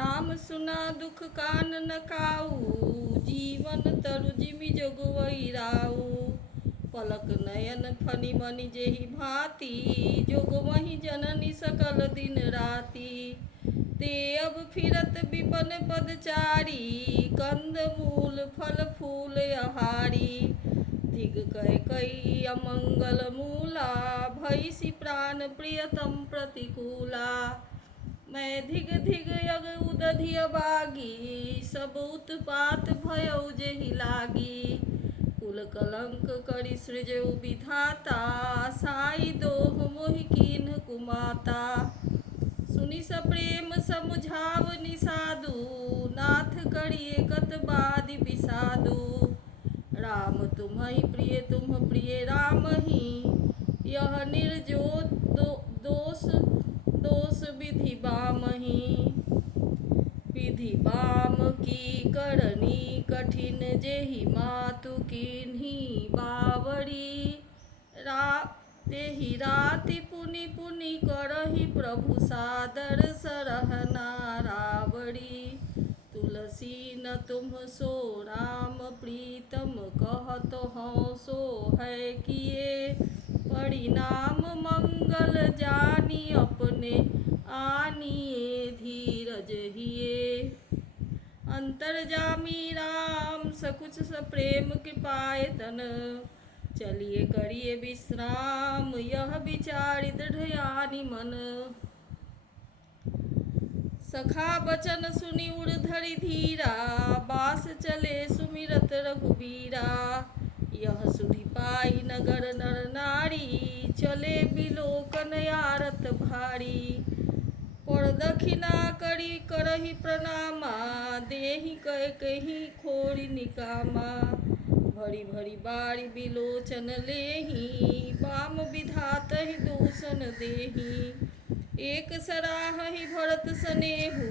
राम सुना दुख कान न खाऊ, जीवन तरु जिमि जोगवई राऊ। पलक नयन फनि मनि जेहि भांति, जोगवहि जननी सकल दिन राति। ते अब फिरत विपन पदचारी, कंद मूल फल फूल आहारी। धिग कह कई अमंगल मूला, भैसी प्राण प्रियतम प्रतिकूला। मैं धिग धिग यग उदधि अबागी, सब उत्पात भयउ जेहि लागी। कुल कलंक करि सृजउ विधाता, साई दोह मोहि कीन्ह कुमाता। सुनि सप्रेम समुझावनि साधु, नाथ करिए कत बादि बिसाधु। राम तुम्हहि प्रिय तुम प्रिय रामहि, यह निर्जोत दोष दोष विधि बामहि। विधि बाम की करनी कठिन, जेहि मातु कीन्ही बावरी। तेहि राति पुनि पुनि करहि प्रभु सादर, सरहना रावड़ी। तुलसी न तुम सो राम प्रीतम, कहत हौं सो है किए। परिणाम मंगल जानी, अपने आनिए धीरज हिए। अंतर्जामी राम सकुच सप्रेम कृपायतन, चलिए करिए विश्राम, यह विचारि दृढ़ आनि मन। सखा बचन सुनि उर धरि धीरा, बास चले सुमिरत रघुबीरा। यह सुधि पाई नगर नर नारी, चले बिलोकन आरत भारी। पर दक्षिणा करी करहि प्रणामा, देहि कह कहि खोरि निकामा। भरी भरी बारी बिलोचन लेहि, बाम विधातहि दूषण देहि। एक सराहहि भरत सनेहु,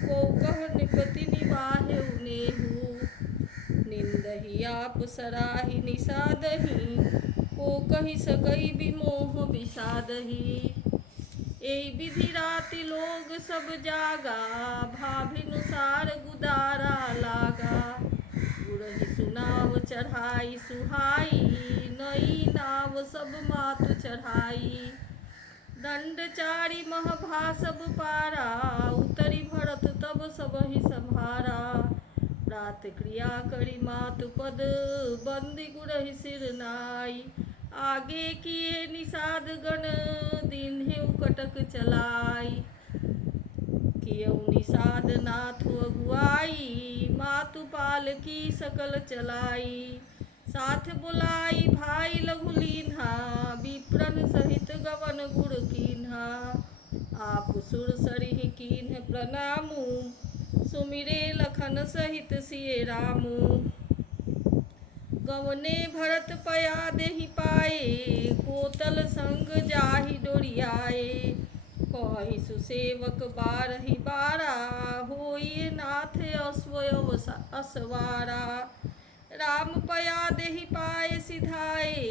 को कह निपति निवाहेउ नेहु। निंदहि आप सराहि निषादहि, को कहि सकई विमोह विषादहि। एहि विधि राति लोग सब जागा, भाभिनुसार गुदारा लागा। गुरहि सुनाव चढ़ाई सुहाई, नई नाव सब मातु चढ़ाई। दंड चारि मह भा सब पारा, उतरि भरत तब सबहि सम्हारा। प्रात क्रिया करि मातु पद, बंदी गुरहि सिर नाई। आगे किए निषाद गण, दीन्हेउ कटक चलाई। कियउ निषाद नाथु अगुआई, मातु पालकी सकल चलाई। साथ बुलाई भाई लघु लीन्हा, विप्रन सहित गवन गुर कीन्हा। आप सुर सरिहि कीन्ह प्रणामु, सुमिरे लखन सहित सिय रामु। गवने भरत पया देहि पाए, कोतल संग जाहि डोरियाए। कहि सुसेवक बारहि बारा, होइए नाथ अश्वयव असवारा। राम पया देहि पाए सिधाए,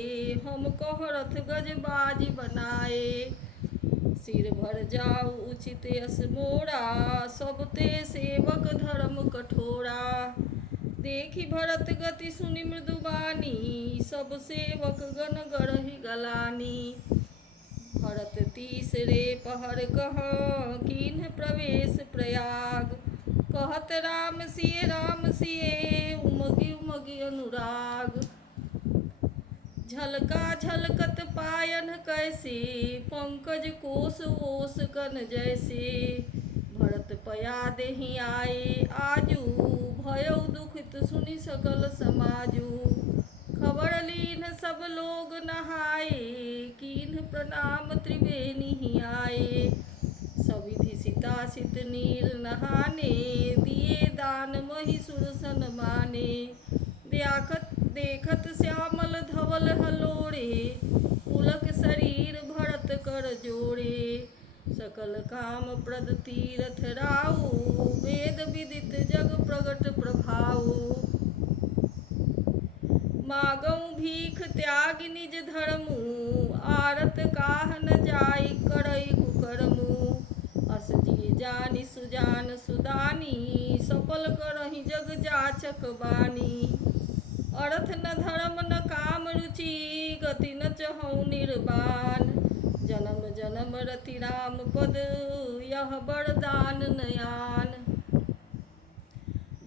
हम कह रथ गज बाजी बनाए। सिर भर जाऊ उचित यस मोरा, सब ते सेवक धर्म कठोरा। देखि भरत गति सुनि मृदुबानी, सब सेवक गण गढ़हि गलानी। भरत तीसरे पहर कहाँ, कीन्ह प्रवेश प्रयाग। कहत राम सिए, उमगी उमगी अनुराग। झलका झलकत पायन कैसे, पंकज कोस ओस कन जैसे। भरत पया देहि आए आजू, भयउ दुखित सुनि सकल समाजू। खबर लीन्ह सब लोग नहाए, कीन्ह प्रणाम त्रिवेणी आए। सविधि सितासित नीर नहाने, दिए दान महिषुर सन माने। देखत श्यामल धवल हलोरे, पुलक शरीर भरत कर जोड़े। सकल काम प्रद तीरथ राऊ, वेद विदित जग प्रगट प्रभाऊ। मागऊ भीख त्याग निज धर्मु, आरत काह न जाय करई कुकर्मु। अस जिय जानी सुजान सुदानी सफल करहि जग जाचक बानी। अर्थ न धर्म न काम रुचि गति न चहु निर्वाण। जन्म जन्म रति राम पद यह वरदान नयान।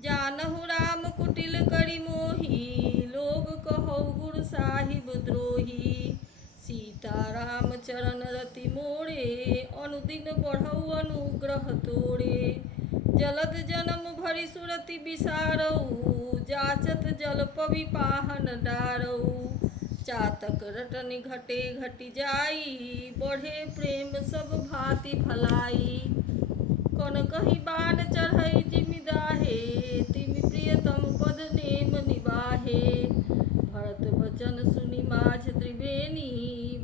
जानहु राम कुटिल करि मोही लोग कहौ गुरु साहिब द्रोही। सीता राम चरण रति मोरे अनुदिन बढ़ौ अनुग्रह तोरे। जलद जन्म भरि सुरति बिसारऊ जाचत जल पवि पाहन डारऊ। चातक रटनि घटे घटि जाई बढ़े प्रेम सब भांति भलाई। कौन कही बान चढ़ई जिमि दाहे तिमि प्रियतम पद नेम निबाहे। भरत वचन सुनि माझ त्रिवेणी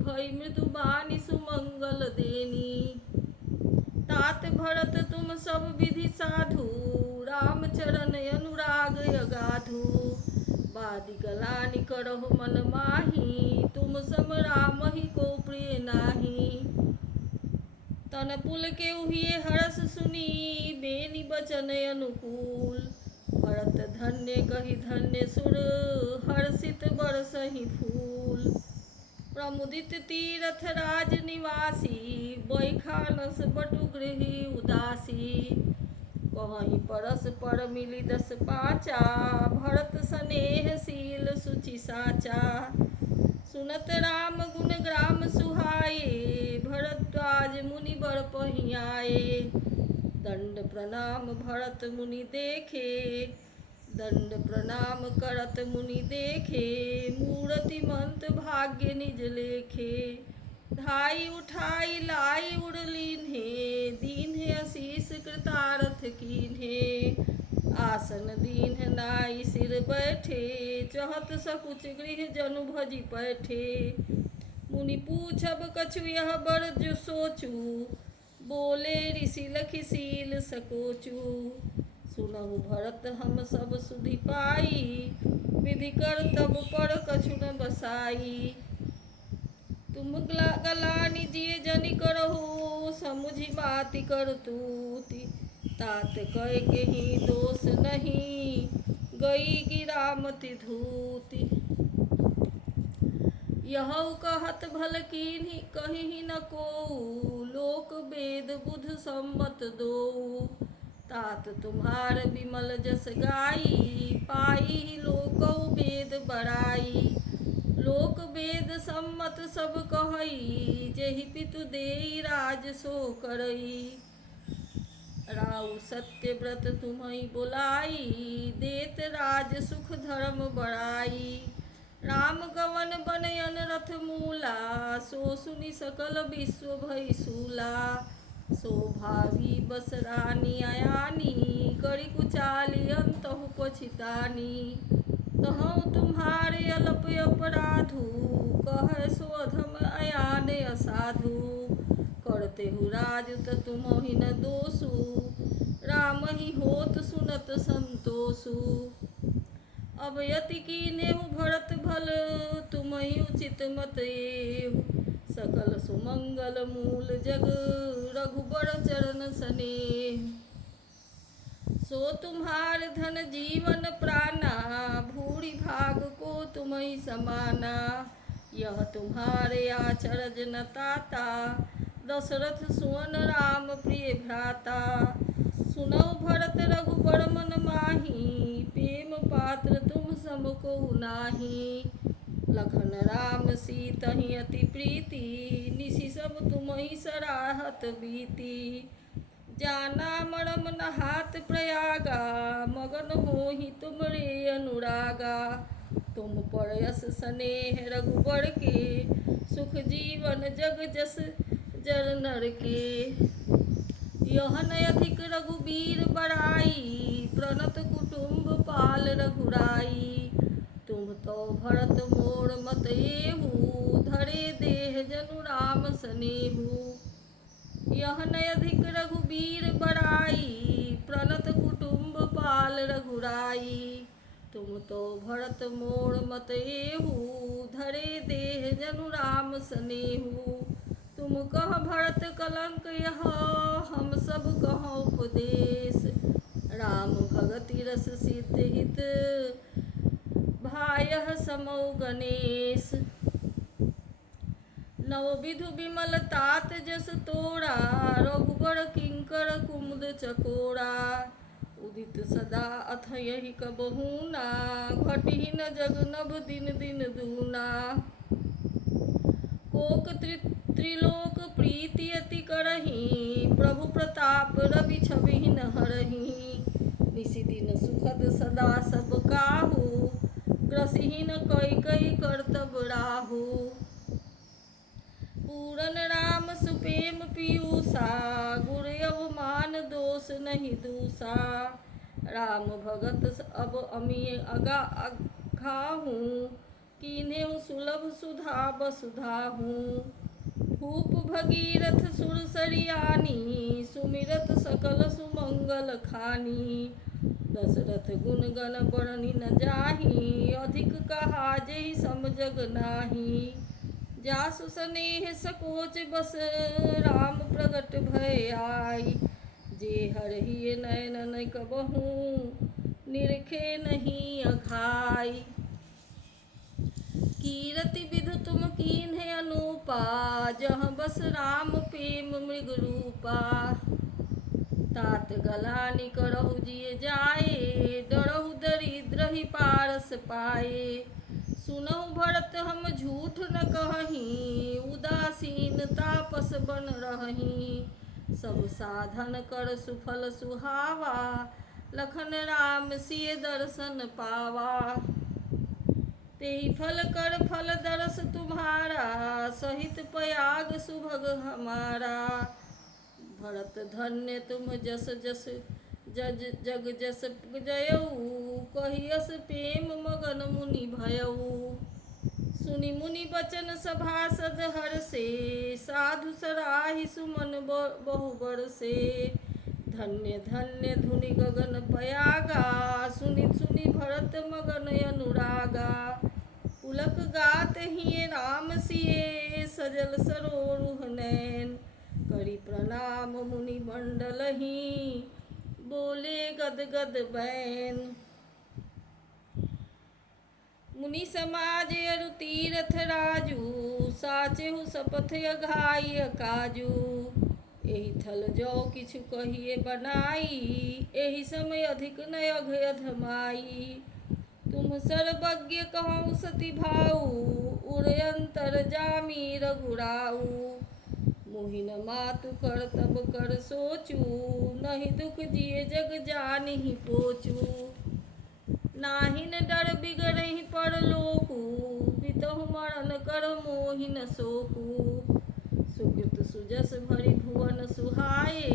भई मृदु बानी सुमंगल देनी। तात भरत तुम सब विधि साधु राम चरण अनुराग अगाधु। बादी गलानि करहु मन माही तुम सम राम ही को प्रिय नाही। तन पुल के उहिए हरस सुनी बेनी बचन अनुकूल। भरत धन्य कहि धन्य सुर हर्षित बरसहि फूल। प्रमुदित तीरथ राज निवासी बैखानस बटु गृही उदासी। कहीं परस पर मिली दस पाचा भरत स्नेहशील सुचि साचा। सुनत राम गुण ग्राम सुहाए भरद्वाज मुनि बर पहियाए। दंड प्रणाम भरत मुनि देखे दंड प्रणाम करत मुनि देखे। मूरति मंत भाग्य निज लेखे। धाई उठाई लाई उड़लीन्हे दीन्हे आशीष कृतार्थ कीन्हे। आसन दीन्ह नाई सिर बैठे चहत सकुच गृह जनु भजि पैठे। मुनि पूछब कछु यह बर जो सोचू बोले ऋषि लखि सील सकोचू। सुनहु भरत हम सब सुधि पाई विधि कर तब पर कछु न बसाई। तुम गलानि जिय जनि करहु समुझि बाति करतूति। तात कह केहि दोष नहीं गई गिरामति धूति। यहु कहत भल कीन्हि कहिहि न कोउ लोक वेद बुध सम्मत दोउ। तात तुम्हार विमल जस गाई पाई लोकौ वेद बड़ाई। लोक वेद सम्मत सब कहई जेहि पितु देई राज सो करई। राउ सत्य व्रत तुम्हई बोलाई देत राज सुख धर्म बड़ाई। राम गवन बनयन रथ मूला सो सुनि सकल विश्व भई सूला। सो भावी बस रानी अयानी करि कुचाली अंतहु पछितानी। तहु तुम्हारे अलप अपराधु कह सो अधम अयान असाधु। करते हु राज त तुमहि न दोषु राम ही होत सुनत संतोषु। अब यति कीन्हेहु भरत भल तुमहि उचित मत एहु। सकल सुमंगल मूल जग रघुबर चरण स्नेह। सो तुम्हार धन जीवन प्राणा भूरि भाग को तुम्हि समाना। यह तुम्हारे आचरज न ताता दशरथ सुवन राम प्रिय भ्राता। सुनौ भरत रघुबर मन माही प्रेम पात्र तुम सम को नाही। लखन राम सीतहि अति प्रीति निशि सब तुम्हि सराहत बीती। जाना मरम नहात प्रयागा मगन होहि तुमरे अनुरागा। तुम पर यस स्नेह रघुबर के सुख जीवन जग जस जर नर के। यहन अधिक रघुबीर बड़ाई प्रणत कुटुम्ब पाल रघुराई। तुम तो भरत मोर मत एहु धरे देह जनु राम सनेहु। यहन अधिक रघुबीर बड़ाई प्रणत कुटुम्ब पाल रघुराई। तुम तो भरत मोर मत एहु धरे देह जनु राम सनेहु। तुम कह भरत कलंक यह, हम सब कह उपदेश। राम भगति रस सिद्ध हित, भायः समौ गणेश। नवविधु विमल तात जस तोरा, रघुबर किंकर कुमुद चकोरा। उदित सदा अथ यही कबहू ना, घटहि न जग नभ दिन दिन दूना। कोक त्रिलोक प्रीति अति करही, प्रभु प्रताप रवि छवि न हरही। निसि दिन सुखद सदा सब काहू, ग्रसिहि न कई करतब राहु। पूरन राम सुपेम पीयूषा, गुर अवमान दोष नहीं दूषा। राम भगत अब अमिय अघाहू, कीन्हेउ सुलभ सुधा वसुधाहू। भूप भगीरथ सुर सरियानी, सुमिरत सकल सुमंगल खानी। दशरथ गुण गण बरनि न जाही, अधिक कहा जेहि सम जग नाही। जासु सनेह सकोच बस, राम प्रगट भय आई। जे हरहि नयन कबहू, निरखे नहीं अघाई। कीरति विधु तुम कीन्हे अनूपा, जहाँ बस राम प्रेम मृग रूपा। तात गलानि करहु जिय जाए, डरहु दरिद्र ही पारस पाए। सुनहु भरत हम झूठ न कहहीं, उदासीन तापस बन रहहीं। सब साधन कर सुफल सुहावा, लखन राम सिय दर्शन पावा। तेहि फल कर फल दरस तुम्हारा, सहित पयाग सुभग हमारा। भरत धन्य तुम जस जस जग जस जयऊ, कहियस प्रेम मगन मुनि भयऊ। सुनि मुनि बचन सभासद हर्षे, साधु सराहि सुमन बहु बरसे। धन्य धन्य धुनि गगन पयागा, सुनि सुनि भरत मगन अनुरागा। पुलक गात हिये राम सिए, सजल सरोरुह नैन। करि प्रणाम मुनि मंडलहि, बोले गद गद बैन। मुनि समाज अरु तीरथ राजू, साचेहु शपथ अघाई काजू। एहि थल जो किछु कहिए बनाई, एहि समय अधिक न अघयधमाई। तुम सर्वज्ञ कहूँ सति भाऊ, उरयंतर जामी रघुराऊ। मोहिन मातु कर तब कर सोचू, नहीं दुख जिए जग जानिहि पोचू। नाहिन डर बिगड़हि परलोकु, बितहु मरण कर मोहिन सोकु। सुकृत सुजस भरि भुवन सुहाए,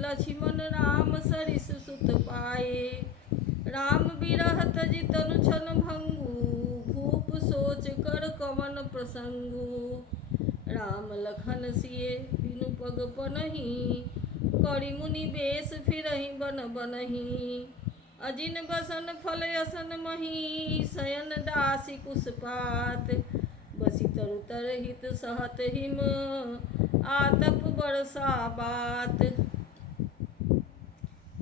लक्ष्मण राम सरिस सुत पाए। राम बिरह तजि तनु छन भंगु, भूप सोच कर कवन प्रसंगु। राम लखन सिए बिनु पग पनहि, करि मुनि बेश फिरहि बन बनहि। अजिन बसन फल असन मही, शयन दासी कुशपात। बसी तरु तर हित सहत हिम, आतप बरसा बात।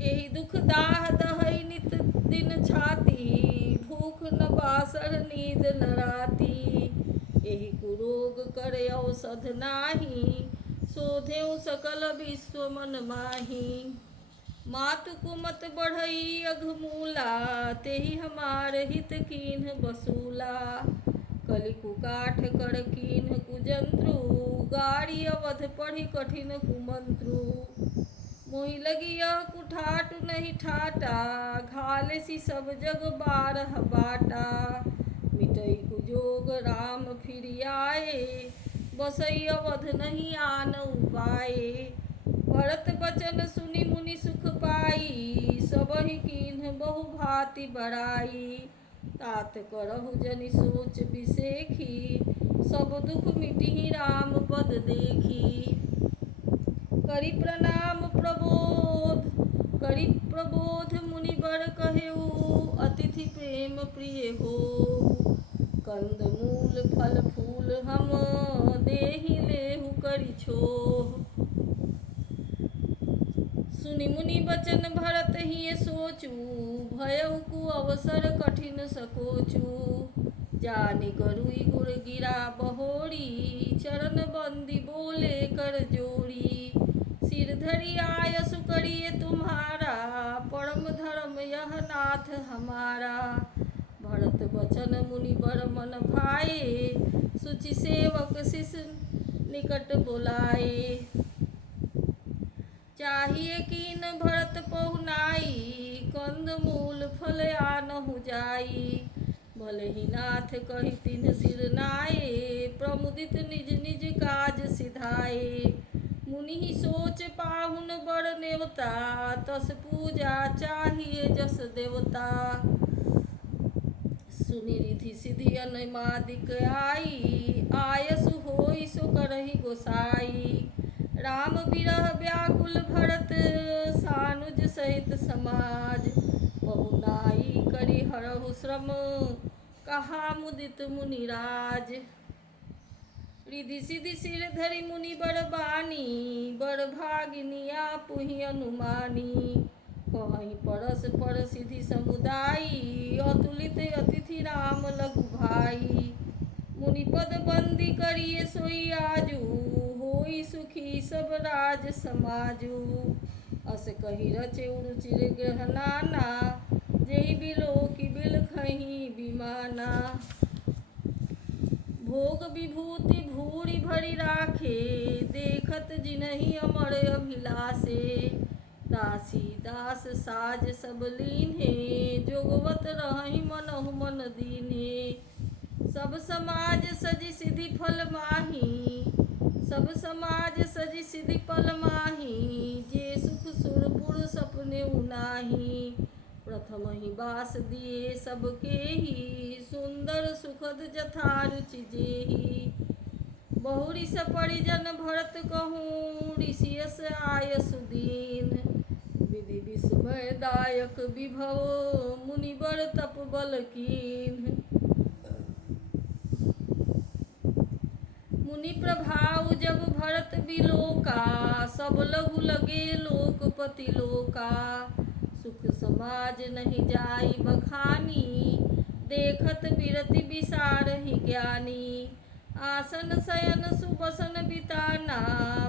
एहि दुख दाह दहै नित दिन छाती, भूख न बासर नींद न राती। एहि कुरोग करे औषध नाही, शोधेउ सकल विश्व मन माही। मातु कुमत बढ़ई अघमूला, तेहि हमार हित कीन्ह बसूला। कलि कुकाठ कर कीन्ह कुजंत्रु, गारी अवध पढ़ी कठिन कुमंत्रु। मोहि लगी यह कुठाटु नहीं ठाटा, घालेसी सब जग बारह बाटा। मिटई कुजोग राम फिरि आए, बसई अवध नहीं आन उपाए। भरत बचन सुनि मुनि सुख पाई, सबहि कीन्ह बहु भांति बड़ाई। तात करहु जनि सोच बिसेखी, सब दुख मिटिहि राम पद देखी। करि प्रबोध मुनि बर कहेऊ, अतिथि प्रेम प्रिय होऊ। कंद मूल फल फूल हम देहि लेहु करी छोह। सुनि मुनि बचन भरत हिये सोचू, भयउ कु अवसर कठिन सकोचू। जानि गरुई गुर गिरा बहोरी, चरण बंदी बोले कर जोड़ी। सिर धरि आयसु करिए तुम्हारा, परम धर्म यह नाथ हमारा। भरत बचन मुनि बर मन भाए, सुचि सेवक शिष निकट बुलाए। चाहिए कीन भरत पहुनाई, कंद मूल फल आनहु जाई। भले ही नाथ कहि तिन्ह सिर नाए, प्रमुदित निज निज काज सिधाए। मुनि ही सोच पाहुन बर नेवता, तस पूजा चाहिए जस देवता। सुनि रिधि सिधि अनमादिक आई, आयसु होई सो करहि गोसाई। राम बिरह व्याकुल भरत, सानुज सहित समाज। पहुनाई करि हरहु श्रम, कहा मुदित मुनिराज। रिधि सिधि सिर धरि मुनि बर बानी, बर भागिनी आपुहि अनुमानी। कहहि परस पर सिधि समुदायी, अतुलित अतिथि राम लघु भाई। मुनि पद बंदी करिए सोई आजू, होई सुखी सब राज समाजू। अस कहि रचे उरुचिर ग्रह नाना, जेहि बिलोकि बिलखहि बिमाना। भोग विभूति भूरि भरि राखे, देखत जिनहि अमर अभिलाषे। दासी दास साज सब लीन्हे, जोगवत रहहि मनहु मन दीन्हे। सब समाज सजि सिधि फल माही, सब समाज सजि सिधि फल माही। जे सुख सुरपुर सपने नाही, प्रथम ही बास दिए सबके ही। सुंदर सुखद जथा रुचि जेहि। बहुरिस परिजन भरत कहूँ, ऋषियस आयसु दीन। विधि विस्मय दायक विभव, मुनिबर तप बल कीन्ह। मुनि प्रभाव जब भरत बिलोका, सब लहु लगे लोकपति लोका। सुख समाज नहीं जाई बखानी, देखत बिरति बिसारहि ज्ञानी। आसन शयन सुबसन बिताना,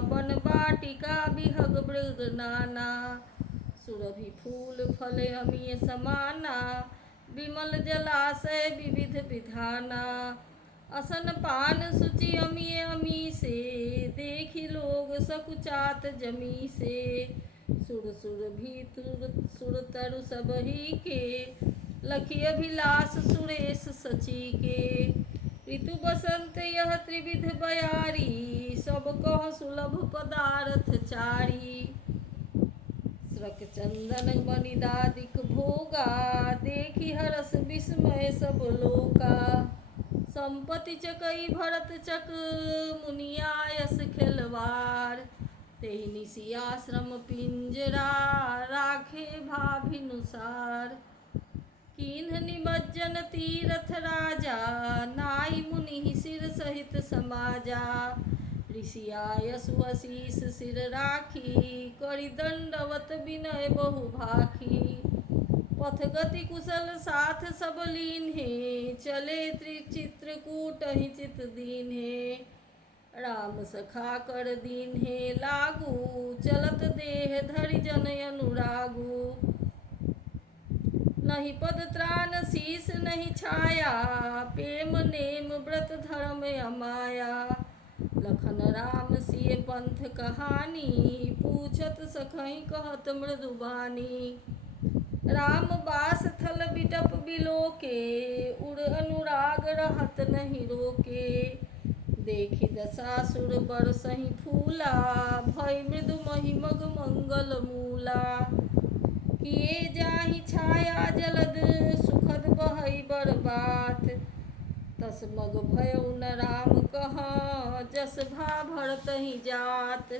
वन बाटिका बिहग मृग नाना। सुरभि फूल फल अमिय समाना, विमल जलाशय विविध विधाना। असन पान सुचि अमिय अमीसे, देखि लोग सकुचात जमीसे। सुर सुर भी सुर तरु सबहि के, लखि अभिलाष सुरेश सची के। ऋतु बसंत यह त्रिविध बयारी, सब कह सुलभ पदारथ चारी। स्रक चंदन मणिदादिक भोगा, देखि हरस विस्मय सब लोका। संपत्ति चकई भरत चक, मुनि आयस खेलवार। तेहि निसि आश्रम पिंजरा, राखे भाभिनुसार। कीन्ह निमज्जन तीरथ राजा, नाई मुनि सिर सहित समाजा। ऋषि आयसु असीस सिर राखी, करि दंडवत विनय बहु भाखी। पथ गति कुशल साथ सब लीन्हे, चले त्रिचित्रकूट ही चित दीन्हे। राम सखा कर दीन्हे लागू, चलत देह धरि जन अनुरागू। नहीं पद त्राण शीस नहीं छाया, प्रेम नेम व्रत धर्म अमाया। लखन राम सिय पंथ कहानी, पूछत सखहि कहत मृदुबानी। राम बास थल बिटप बिलोके, उड़ अनुराग रहत नहीं रोके। देखि दशासुर बरसहि फूला, भय मृदु महिमग मंगल मूला। किए जाहि छाया जलद, सुखद बहई बरबात। तस मग भयउ न राम कहाँ, जस भा भरत ही जात।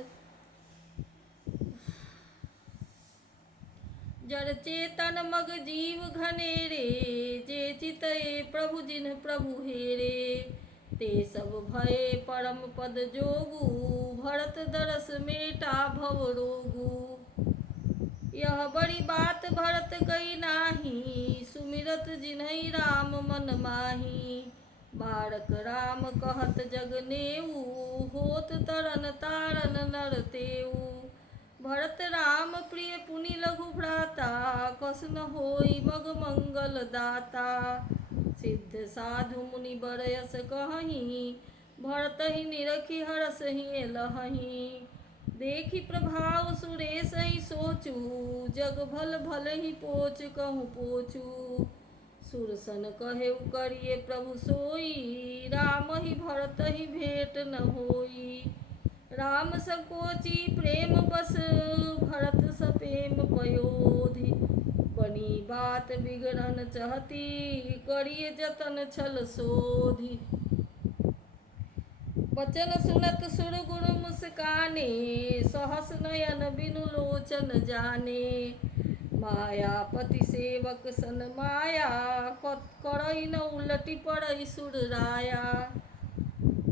जड़ चेतन मग जीव घनेरे, जे चितए प्रभु जिन्ह प्रभु हेरे। ते सब भये परम पद जोगु, भरत दरस मेटा भव रोगु। यह बड़ी बात भरत कही नाही, सुमिरत जिन्हई राम मन माही। बारक राम कहत जग नेऊ, होत तरन तारन नर तेऊ। भरत राम प्रिय पुनि लघु भ्राता, कस न होई मग मंगल दाता। सिद्ध साधु मुनि बर यस कहहीं, भरत ही निरखी हरस ही लहहीं। देखी प्रभाव सुरेश ही सोचू, जग भल भल ही पोच कहूँ पोचू। सुरसन कहे करिए प्रभु सोई, राम ही भरत ही भेंट न होई। राम संकोची प्रेम बस, भरत सपेम पयोधि। बनी बात बिगड़न चहती, करिए जतन छल सोधि। बचन सुनत सुर गुण मुस्काने, सहस नयन बिनु लोचन जाने। मायापति सेवक सन माया, करई न उलटि पड़ई सुर राया।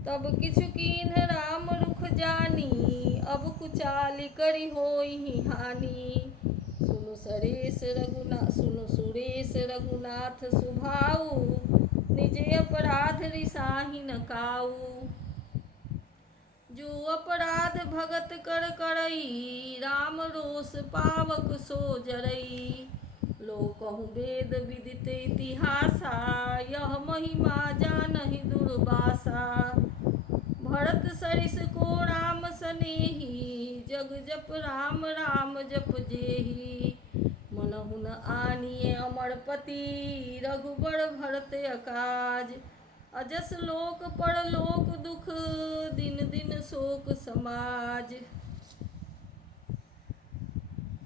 तब किछु कीन्ह राम रुख जानी, अब कुचाली करी होई हानि। सुनु सुरेश रघुनाथ सुभाऊ, निजे अपराध रिसाही न काऊ। जो अपराध भगत कर करई, राम रोष पावक सो जरई। लोकहु वेद विदित इतिहासा, यह महिमा जानहि दुर्वासा। भरत सरिस को राम सनेही, जग जप राम राम जप जेही। मनहु न आनिए अमरपति, रघुबर भरत अकाज। अजस लोक परलोक दुख, दिन दिन शोक समाज।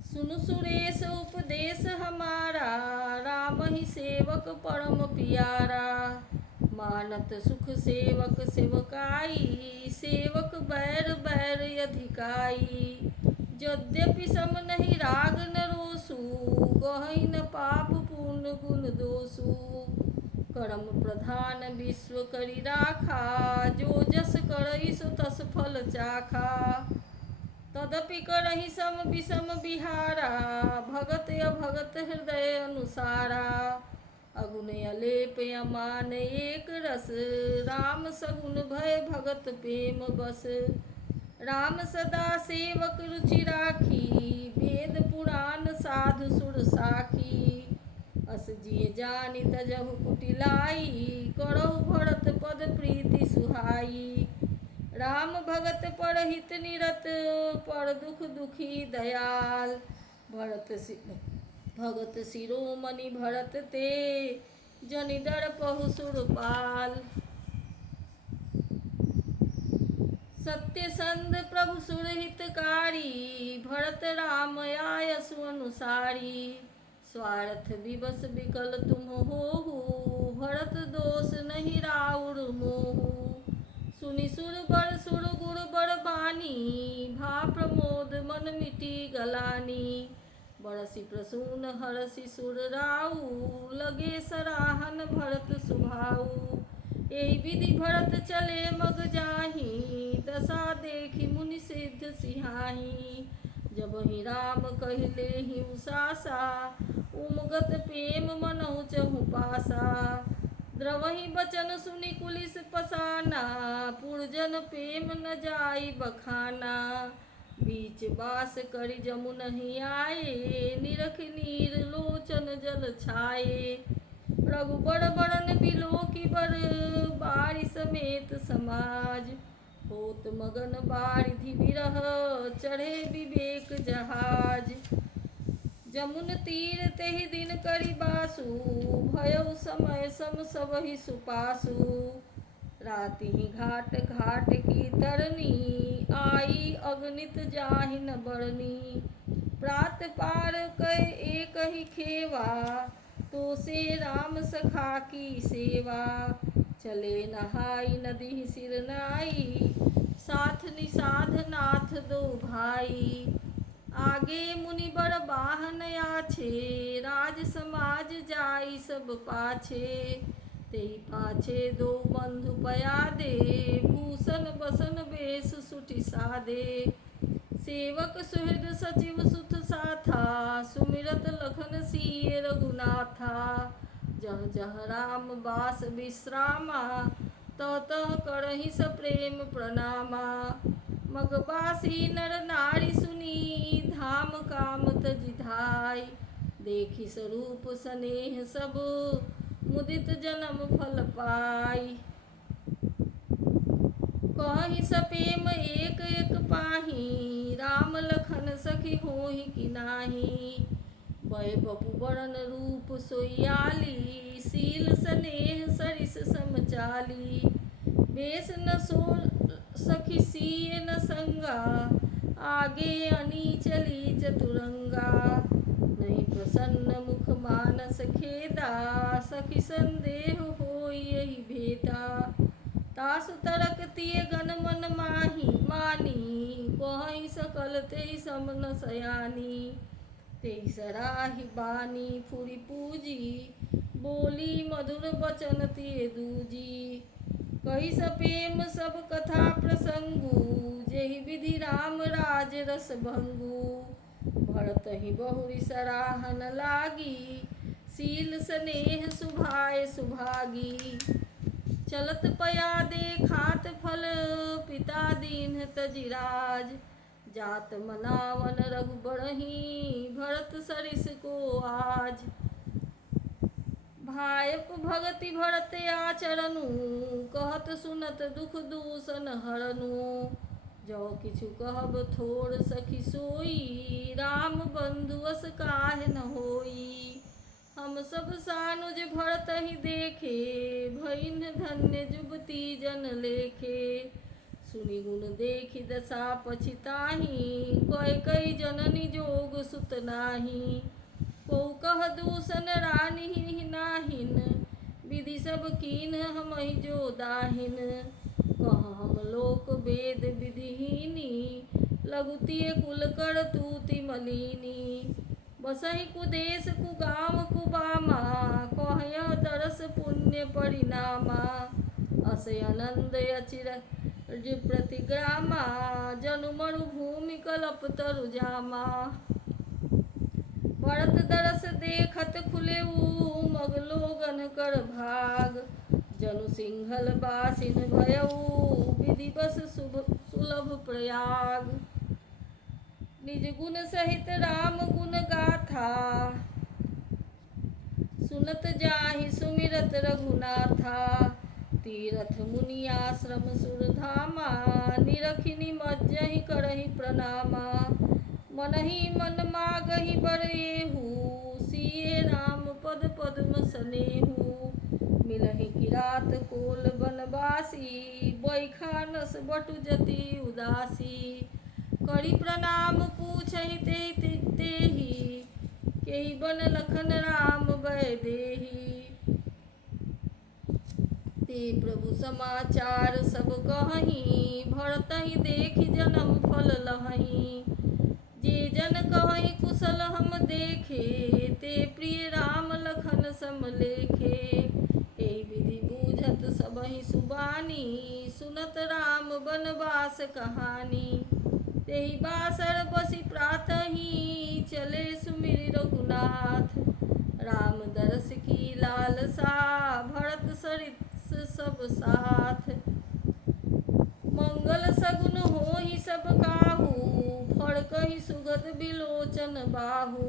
सुनु सुरेश उपदेश हमारा, राम ही सेवक परम प्यारा। मानत सुख सेवक सेवकाई, सेवक बैर बैर अधिकाई। यद्यपि सम नहीं राग न रोसु, गहई न पाप पुण्य गुण दोषु। करम प्रधान विश्व करी राखा, जो जस करई सो तस फल चाखा। तदपि करहि सम विषम बिहारा, भगत अभगत हृदय अनुसारा। अगुन अलेप अमान एक रस, राम सगुन भय भगत प्रेम बस। राम सदा सेवक रुचि राखी, वेद पुराण साधु सुर साखी। अस जिय जानि तजहु कुटिलाई, करहु भरत पद प्रीति सुहाई। राम भगत परहित निरत, पर दुख दुखी दयाल। भगत शिरोमणि भरत ते, जनि डर पहु सुरपाल। सत्यसंध प्रभु सुरहितकारी, भरत राम आयसु अनुसारी। स्वार्थ विवश विकल तुम होहु, भरत दोष नहीं राउर मोहु। सुनि सुर गुर बर बानी, भा प्रमोद मन मिटी गलानी। बरसी प्रसून हरसि सुर राऊ, लगे सराहन भरत सुभाऊ। एहि विधि भरत चले मग जाही, दशा देखी मुनि सिद्ध सिहाही। जब ही राम कहले ही उसासा, उमगत प्रेम मनहु चहु पासा। द्रवहि बचन सुनि कुलिस पसाना, पुरजन प्रेम न जाई बखाना। बीच बास करि जमुनहि आए, निरख नीर लोचन जल छाए। रघुबर बरन बिलोकी बर, बारि समेत समाज। होत मगन बारिधि बिरह, चढ़े विवेक जहाज। जमुन तीर तेहि दिन करि बासु, भयउ समय सम सबहि सुपासु। रातिहि घाट घाट की तरनी, आई अगणित जाहि न बरनी। प्रात पार कै एक ही खेवा, तो से राम सखा की सेवा। चले नहाई नदी सिर नाई, साथ निषाध नाथ दो भाई। आगे मुनि बर बाहन आछे, राज समाज जाई सब पाछे। तेहि पाछे दो बंधु पयादे, भूषण बसन बेश सुठि सादे। सेवक सुहृद सचिव सुत साथा, सुमिरत लखन सिय रघुनाथा। जह जह राम बास विश्रामा, तह तह करहि स प्रेम प्रणामा। मगबासी नर नारी सुनी, धाम काम तजि धाय। देखि स्वरूप स्नेह सब, मुदित जन्म फल पाई। कहि सप्रेम एक एक पाही, राम लखन सखी होहि कि नाही। भय बपु बरन रूप सोइयाली, शील स्नेह सरिस समचाली। बेस न सो सखी सिय न संगा, आगे अनी चली चतुरंगा। नहीं प्रसन्न मुख मानस खेदा, सखी संदेह होई यही भेदा। तासु तरक तिय गन मन मानी, कहि सकल तेहि सम न सयानी। तेहि सराहि बानी फुरि पूजी, बोली मधुर बचन तिय दूजी। कहि सप्रेम सब कथा प्रसंगु, जेहि विधि राम राज रस भंगु। भरतहि बहुरि सराहन लागी, शील स्नेह सुभाए सुभागी। चलत पयादे खात फल, पिता दीन्ह तजि राज। जात मनावन रघुबरहि, भरत सरिस को आज। भायप भगति भरत आचरनु, कहत सुनत दुख दूषण हरनु। जो किछु कहब थोर सखी सोई, राम बंधु अस काहे न होई। हम सब सानुज भरत ही देखे, भईन धन्य जुबती जन लेखे। सुनि गुण देखि दशा पछिताहि, कैकेयी जननी जोग सुत नाही। को कह दूषण रानी नाहिन, विधि सब कीन्ह हमहि जो दाहिन। कह हम लोक वेद विधिहीनी, लघुतिय कुल कर तूति मलिनी। बसहि कुदेश कुगाम कुबामा, कहय दरस पुण्य परिणामा। अस आनंद अचिरज प्रतिग्रामा, जनु मरुभूमि कलप तरु जामा। भरत दरस देखत खुलेऊ, मग लोगन कर भाग। जनु सिंहल बासिन भयऊ, विधि बस सुलभ प्रयाग। निज गुण सहित राम गुण गाथा, सुनत जाहि सुमिरत रघुनाथा। तीरथ मुनि आश्रम सुरधामा, निरखि निमज्जहि करहि प्रणामा। मनहि मन मागहि बर एहू, सिए राम पद पद्म सनेहू। मिलहि किरात कोल बनवासी, बैखानस बटु जति उदासी। करि प्रणाम पूछहि तेहि, केहि बन लखन राम भय देहि। ते प्रभु समाचार सब कहहि, भरतहि देखि जन्म फल लहहि। जे जन कहहि कुशल हम देखे, ते प्रिय राम लखन सम लेखे। एहि विधि बूझत सबहि सुबानी, सुनत राम बनवास कहानी। तेहि बासर बसि प्रातहि, चले सुमिरि रघुनाथ। राम दरस की लालसा, भरत सरिस सब साथ। मंगल सगुन होहि सब काहू, फड़कहि सुगध बिलोचन बाहू।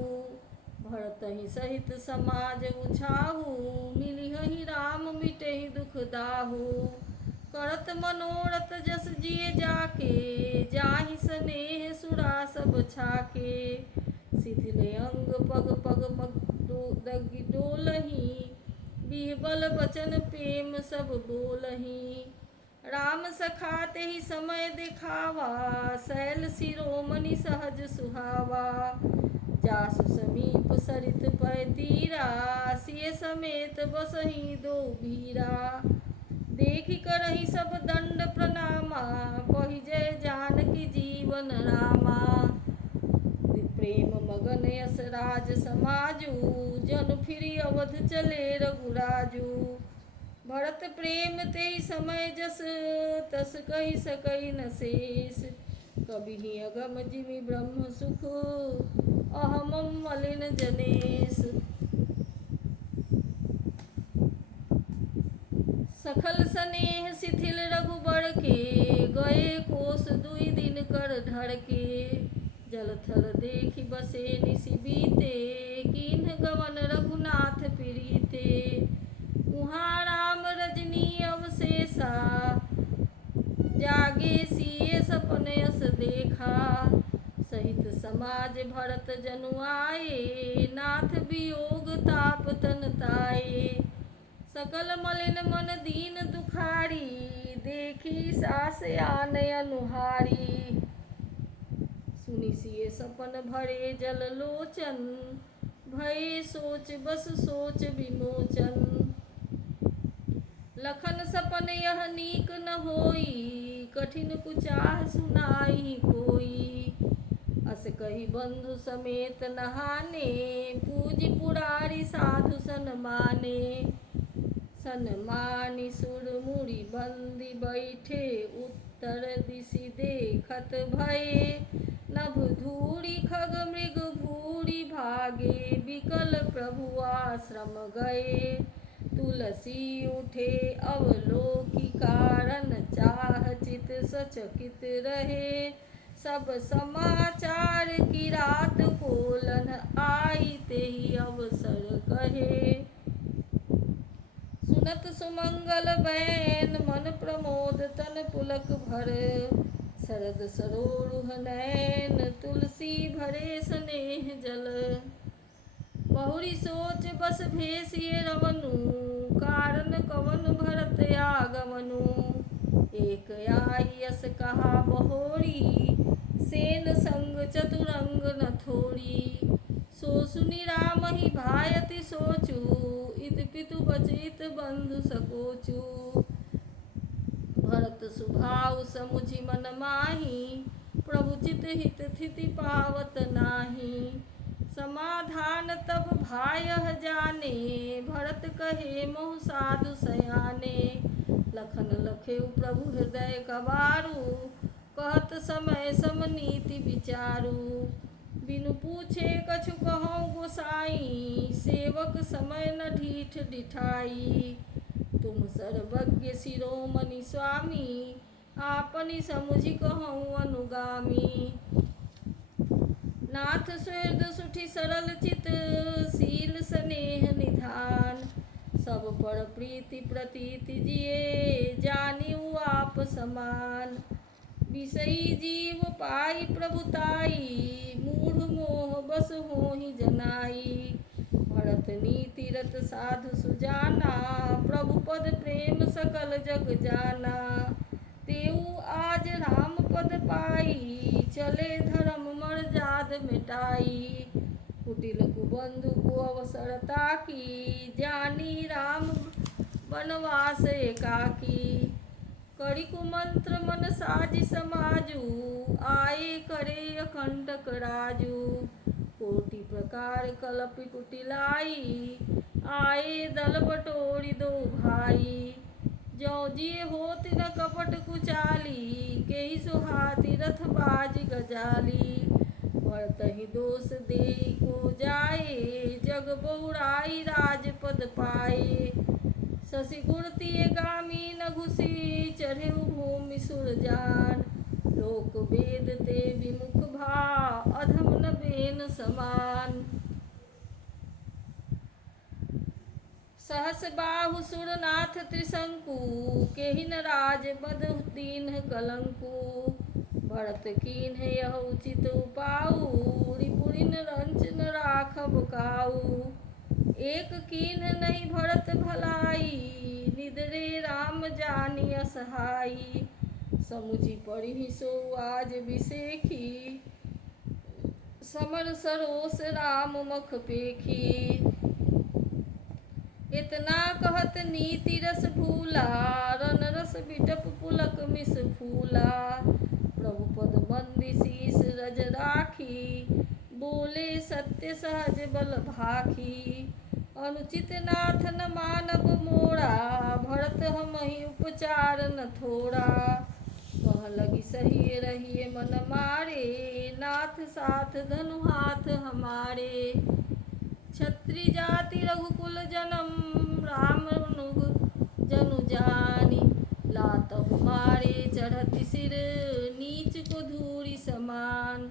भरतहि सहित समाज उछाहू, मिलिहि राम मिटेहि दुख दाहू। करत मनोरथ जस जिय जाके, जाहि स्नेह सुरा सब छाके। शिथिल अंग पग पग दगि डोलहि, बिहबल बचन प्रेम सब बोलहि। राम सखा तेहि समय देखावा, शैल शिरोमणि सहज सुहावा। जासु समीप सरित पय तीरा, सिय समेत बसहि दो बीरा। देखि करहि सब दंड प्रणामा, कहि जय जानकी जीवन रामा। प्रेम मगन यस राज समाजू, जनु फिरि अवध चले रघुराजू। भरत प्रेम ते समय जस तस कही सकई न शेष। कबि अगम जिमि ब्रह्म सुख अहमम मलिन जनेश। सखल सनेह शिथिल रघुबर के गए कोस दुई दिन कर ढर के। जल थल देखि बसे निसि बीते कीन्ह गवन रघुनाथ प्रीते। उहाँ राम रजनी अवशेषा जागे सिए सपन यस देखा। सहित समाज भरत जनु आए नाथ वियोग ताप तन ताए। सकल मलिन मन दीन दुखारी देखी सास आन अनुहारी। सुनि सिए सपन भरे जल लोचन भये सोच बस सोच विमोचन। लखन सपन यह नीक न होई कठिन कुचाह सुनाई कोई। अस कही बंधु समेत नहाने पूज पुरारी साधु सन माने। सनमानि सुर मुरि बंदी बैठे उत्तर दिशि देखत भये। नभ धूरि खग मृग भूरि भागे बिकल प्रभु आश्रम गए। तुलसी उठे अवलोकि कारण चाह चित सचकित रहे। सब समाचार की रात खोलन आई तेहि अवसर कहे। सुनत सुमंगल बैन मन प्रमोद तन पुलक भर। शरद सरोरुह नैन तुलसी भरे स्नेह जल। बहुरी सोच बस भेसिए रवनु कारण कवन भरत आगमनु। एक आई यस कहा बहोरी सेन संग चतुरंग न थोड़ी। सो सुनि राम ही भायति सोचु इत पितु बचित बंधु सकोचु। भरत सुभाव समुझि मन माही प्रभु चित हित थिति पावत नाही। समाधान तब भायह जाने भरत कहे मोह साधु सयाने। लखन लखेउ प्रभु हृदय कबारू कहत समय सम नीति विचारू। बिनु पूछे कछु कहौं गोसाई सेवक समय न ढीठ डिठाई। तुम सर्वज्ञ शिरोमणि स्वामी आपनि समुझि कहौं अनुगामी। नाथ सुहृद सुठि सरल चित शील स्नेह निधान। सब पर प्रीति प्रतीति जिए जानिउ आप समान। विषयी जीव पाई प्रभुताई मूढ़ मोह बस होहि जनाई। भरत नीति रत साधु सुजाना प्रभु पद प्रेम सकल जग जाना। तेऊ आज राम पद पाई चले धर्म मर्याद मिटाई। कुटिल कुबंधु को अवसर ताकी जानी राम वनवास एकाकी। करि कुमंत्र मन साजि समाजू आए करे अकंटक राजू। कोटि प्रकार कलपि कुटिलाई आए दल बटोरी दो भाई। जौ जिए होति न कपट कुचाली केहि सुहाति रथ बाज गजाली। वर्तहि दोष देई को जाए जग बहुराई राजपद पाए। शशि गुणतिय गामी न घुसी चढ़ेउ भूमि सुरजान। लोक वेद ते विमुख भा अधम न बेन समान। सहस बाहु सुरनाथ त्रिशंकु केहि न राज बद दीन्ह कलंकु। भरत कीन्ह यह उचित उपाऊ रिपुरिन रंच न राखब काऊ। एक कीन्ह नहीं भरत भलाई निदरे राम जानि असहाई। समुझि पड़िहि सो आज बिसेखी समर सरोस राम मख पेखी। इतना कहत नीति रस भूला रन रस बिटप पुलक मिस फूला। प्रभु पद बंदी शीस रज राखी बोले सत्य सहज बल भाखी। अनुचित नाथ न मानव मोरा, भरत हमहि उपचार न थोड़ा। कह लगी सही रहिए मन मारे, नाथ साथ धनु हाथ हमारे। क्षत्रि जाति रघुकुल जनम, राम अनुग जनु जानी। लातहु मारे चढ़ति सिर, नीच को धूरि समान।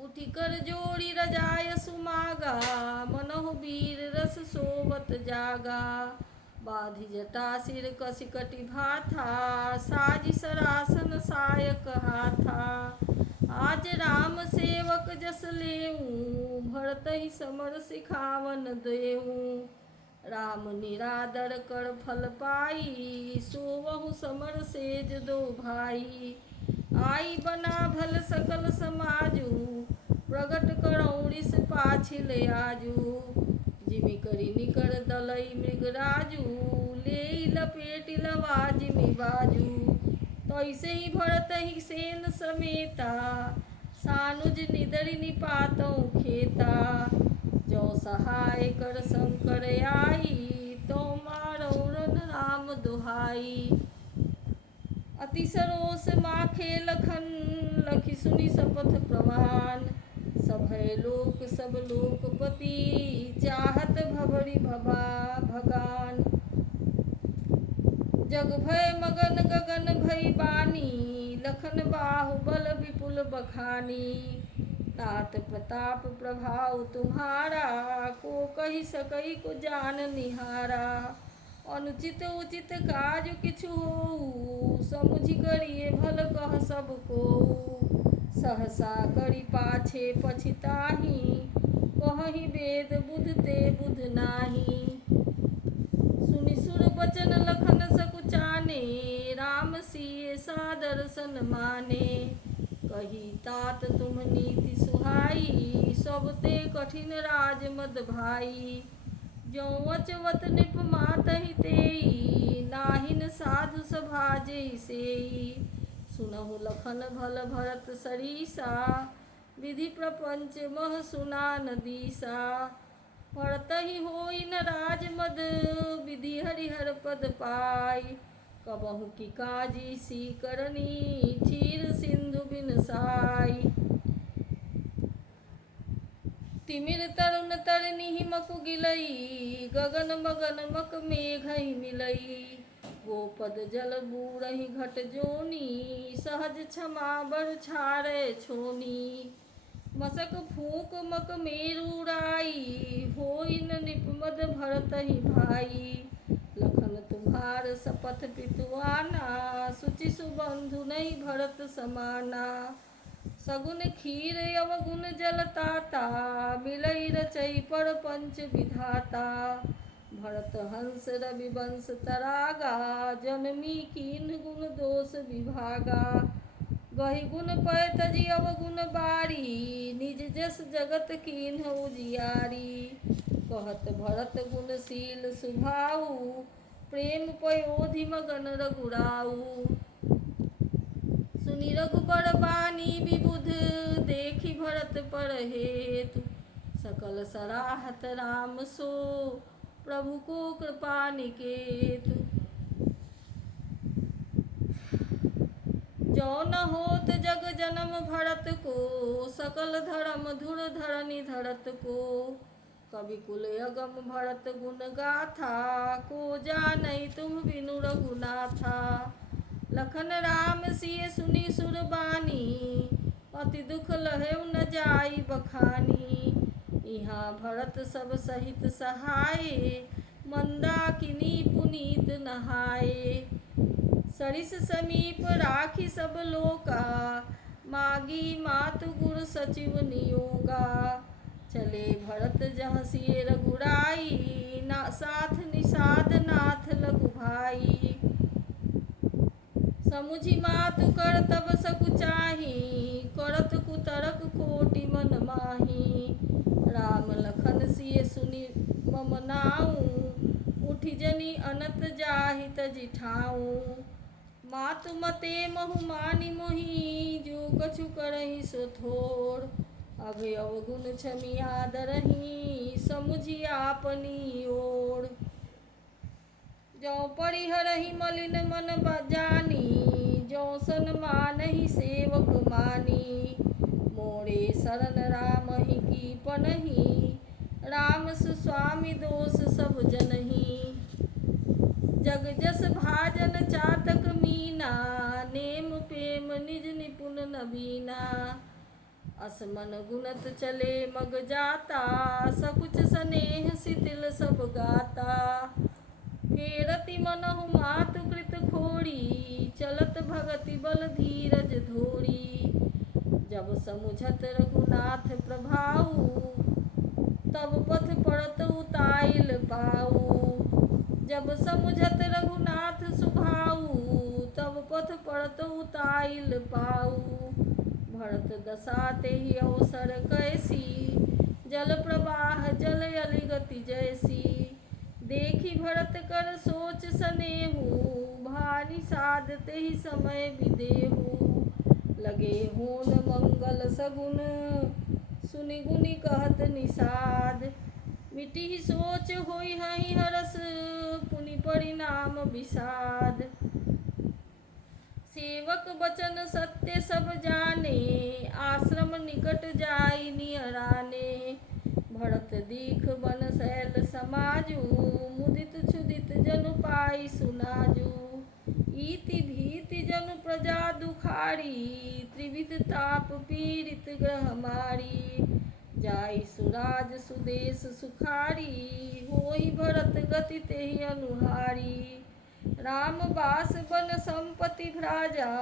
उठि कर जोड़ी रजाय सुमागा, मनहु वीर रस सोवत जागा। बाधि जटा सिर कसी कटि भाथा, साजि सरासन सायक हाथा। आज राम सेवक जस लेऊँ, भरतहि समर सिखावन देऊँ। राम निरादर कर फल पाई, सोवहु समर सेज दो भाई। आई बना भल सकल समाजू, प्रगट करौं रिस पाछिल आजू। जिमि करि निकर दलई मृगराजू, लेई लपेटि लवा जिमि बाजू। तैसे ही भरत ही सेन समेता, सानुज निदरि निपातौ खेता। जो सहाय कर शंकर आई, तो मारौ रन राम दुहाई। अति सरोष माखे लखन, लखि सुनि सपथ प्रमाण। सभय लोक सब लोकपति, चाहत भबरि भबा भगान। जग भय मगन गगन भई बानी, लखन बाहुबल विपुल बखानी। तात प्रताप प्रभाव तुम्हारा, को कहि सकई को जान निहारा। अनुचित उचित काज किछु होऊ, समुझि करिए भल कह सब कोऊ। सहसा करि पाछे पछिताहि, कहहि वेद बुध ते बुध नाही। सुनि सुर बचन लखन सकुचाने, राम सिय सादर सन माने। कही तात तुम नीति सुहाई, सब ते कठिन राज मद भाई। जो वचवत निप मातहि तेई, नाहिन साधु सभा जेहि सेई। सुनहु लखन भल भरत सरीसा, विधि प्रपंच मह सुनान दीसा। भरतहि होई न राज मद, विधि हरिहर पद पाई। कबहु की काजी सी करनी, क्षीर सिंधु बिन साई। तिमिर तरुण तरनिहि मकु गिलई, गगन मगन मक मेघहि मिलई। गोपद जल बूरहि घट जोनी, सहज क्षमा बरु छाड़ै छोनी। मसक फूक मक मेरु राई, होई न निपमद भरतहि भाई। लखन तुम्हार सपथ पितुआना, सुचि सुबंधु नहीं भरत समाना। सगुन खीर अवगुण जल ताता, मिलई रचई परपंच विधाता। भरत हंस रवि वंश तरागा, जनमी कीन्ह गुण दोष विभागा। गहि गुण पय तजि अवगुण बारी, निज जस जगत कीन्ह उजियारी। कहत भरत गुणशील सुभाऊ, प्रेम पयोधि मगन रघुराऊ। सुनि रघुबर बानी विबुध, देखि भरत पर हेतु। सकल सराहत राम सो, प्रभु को कृपा निकेतु। जो न होत जग जनम भरत को, सकल धर्म धुर धरनी धरत को। कवि कुल अगम भरत गुण गाथा, को जानई तुम बिनु रघुनाथा। लखन राम सिय सुनि सुर बानी, अति दुख लहेउ न जाई बखानी। इहाँ भरत सब सहित सहाये, मंदाकिनी पुनीत नहाए। सरिस समीप राखी सब लोका, मागी मातु गुर सचिव नियोगा। चले भरत जहाँ सिय रघुराई, ना साथ निषाद नाथ लघु भाई। समुझि मातु कर तब सकुचाही, करत कुतरक कोटि मन माही। राम लखन सिय सुनि मम नाऊ, उठि जनि अनत जाहि तजि ठाऊ। मातु मते महु मानि मोहि, जो कछु करहि सो थोर। अभय अवगुण क्षमिया दरही समुझी आपनी ओर। जो परिहरहि मलिन मन जानी जो सन मानहि सेवक मानी। मोरे शरण राम ही की पनहि राम सुस्वामी दोष सब जनहि। जग जस भाजन चातक मीना नेम प्रेम निज निपुण नबीना। असमन गुणत चले मग जाता सकुच स्नेह शिथिल सब गाता। फेरति मनहु मातु कृत खोड़ी चलत भगति बल धीरज धोरी। जब समुझत रघुनाथ प्रभाऊ तब पथ पड़त उताइल पाऊ। जब समुझत रघुनाथ सुभाऊ तब पथ पड़त उताइल पाऊ। भरत दशा तेहि अवसर कैसी जल प्रवाह जल अलिगति जैसी। देखी भरत कर सोच सनेहु भानि साध तेहि समय विदेहु। लगे होन मंगल सगुन सुनि गुनि कहत निषाद। मिटिहि सोच होई हहि हरस पुनि परिणाम विषाद। सेवक बचन सत्य सब जाने आश्रम निकट जाई नियराने। भरत दीख बन शैल समाजु मुदित क्षुदित जनु पाई सुनाजु। इति भीति जनु प्रजा दुखारी त्रिविध ताप पीड़ित ग्रह मारी। जाई सुराज सुदेश सुखारी होई भरत गति तेहि अनुहारी। राम बास बन संपति भ्राजा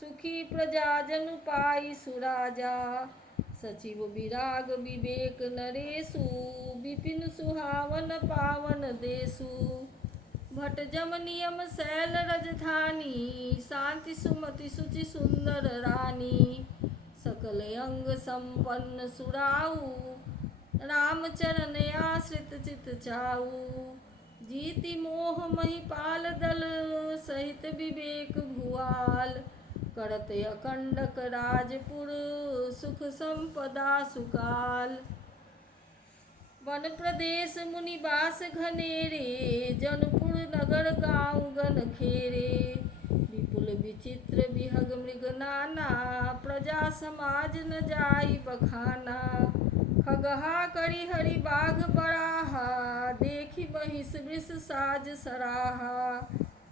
सुखी प्रजा जनु पाई सुराजा। सचिव विराग विवेक नरेशु विपिन सुहावन पावन देशु। भट जम नियम शैल राजधानी शांति सुमति सुचि सुंदर रानी। सकल अंग संपन्न सुराऊ राम चरण आश्रित चित चाऊ। जीति मोह महिपाल दल सहित विवेक भुआल। करत अकंडक राजपुर सुख संपदा सुकाल। वन प्रदेश मुनिवास घनेरे जनपुर नगर गाँव गन खेरे। विपुल विचित्र विहग मृग नाना प्रजा समाज न जाई बखाना। खगहा करी हरि बाघ बराहा देखी महिष वृष साज सराहा।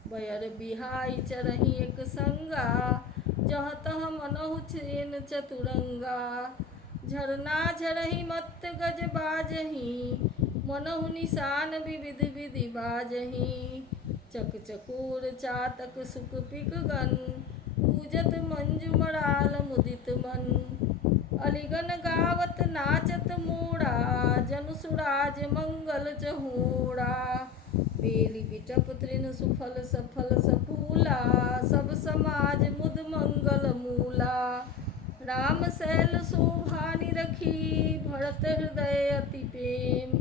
बयर बिहाई चरही एक संगा जह तह मनहु छेन चतुरंगा। झरना झरही मत्त गज बाजही मनहु निशान विविध विधि बाजही। चक चकोर चातक सुख पिक गन पूजत मंजु मराल मुदित मन। अलिगन गावत नाचत मोड़ा जनु सुराज मंगल चहोड़ा। बेली बिटप तृण सुफल सफल सफूला सब समाज मुद मंगल मूला। राम शैल शोभा निरखी भरत हृदय अति प्रेम।